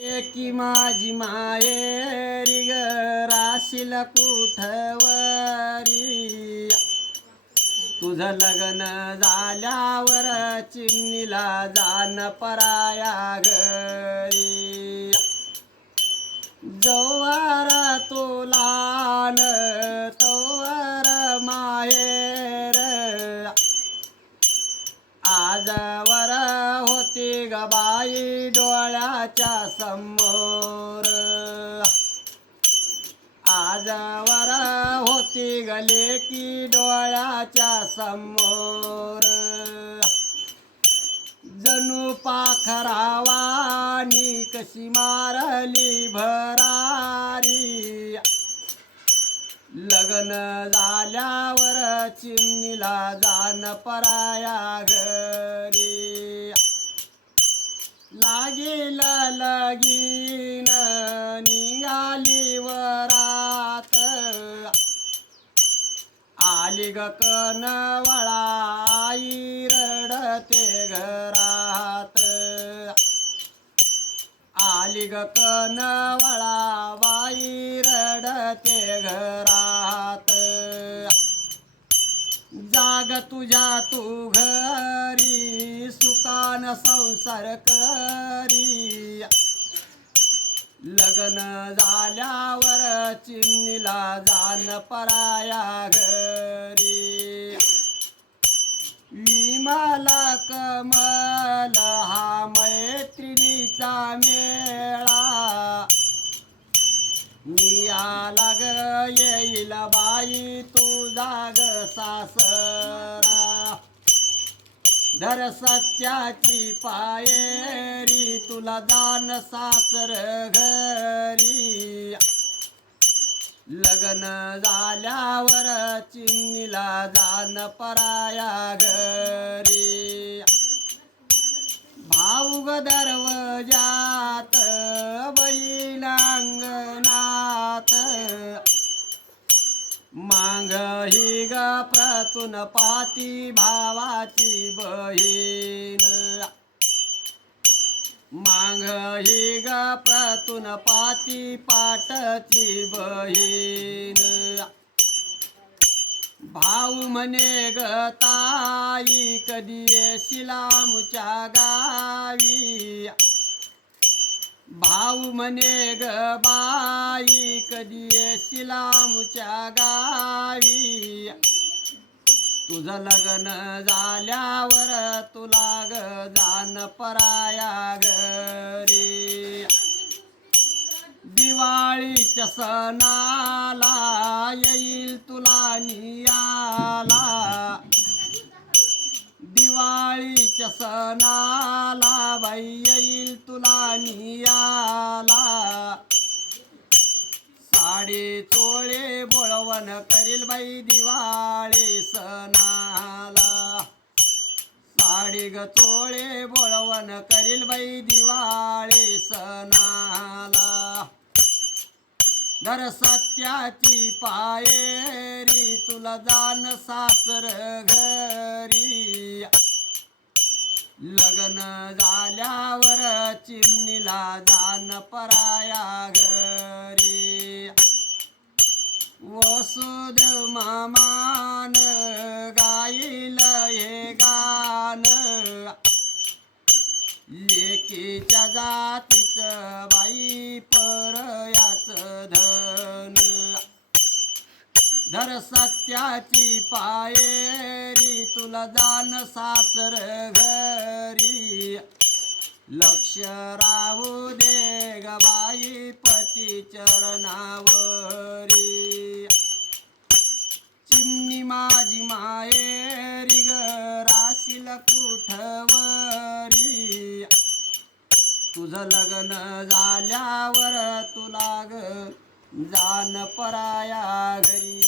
एकी माझी माहेरी ग राशील कुठवरी? तुझं लग्न झाल्यावर चिमणीला जाण पराया घरी. जवळ तुला लान आजवर होती ग बाई डोळ्याच्या समोर. आजवर होती गले की डोळ्याच्या समोर. जणू पाखरावानी कशी मारली भरा लग्न झाल्यावर चिमणीला जाण पराया घरी. लागेल लगीन निघाली वरात. आली ग कनवळा आई रडते घरात. आली ग कनवळा बाई ते घरात. जाग तुझ्या तू घरी सुकान संसार करी. लग्न झाल्यावर चिमणीला जाण पराया घरी. विमल कमल हा मैत्रिणीचा मेळा. मी ग येईल बाई तुझा ग सासरा. धर सत्याची पायरी तुला दान सासर घरी. लग्न झाल्यावर चिन्नीला जान पराया घरी. मांग ही ग प्रतून पाती भावाची बहीण. मांग ही ग प्रतून पाती पाटची बहीण. भाऊ म्हणे ग ताई कधी येशील गावी? भाऊ म्हणे ग बाई कधी येशील आमच्या गावी? तुझं लग्न झाल्यावर तुला ग जाण पराया घरी. दिवाळीच्या सणाला येईल तुला नियाला. दिवाळीच्या सणाला बाई येईल तुला नियाला. साडी चोळे बोळवण करील बाई दिवाळी सणाला. साडी ग चोळे बोळवण करील बाई दिवाळी सणाला. धर सत्याची पायरी तुला जाण सासर घरी. लग्न झाल्यावर चिमणीला जाण पराया घरी. वसुदेव मामान गाईल हे गाण. लेकीच्या जातीचं बाई परयाच धर सत्याची पायरी तुला जाण सासर घरी. लक्ष राहू दे गबाई बाई पती चरणावरी. चिमणी माझी मायेरी ग राशील कुठवरी. तुझं लग्न झाल्यावर तुला ग जान पराया घरी.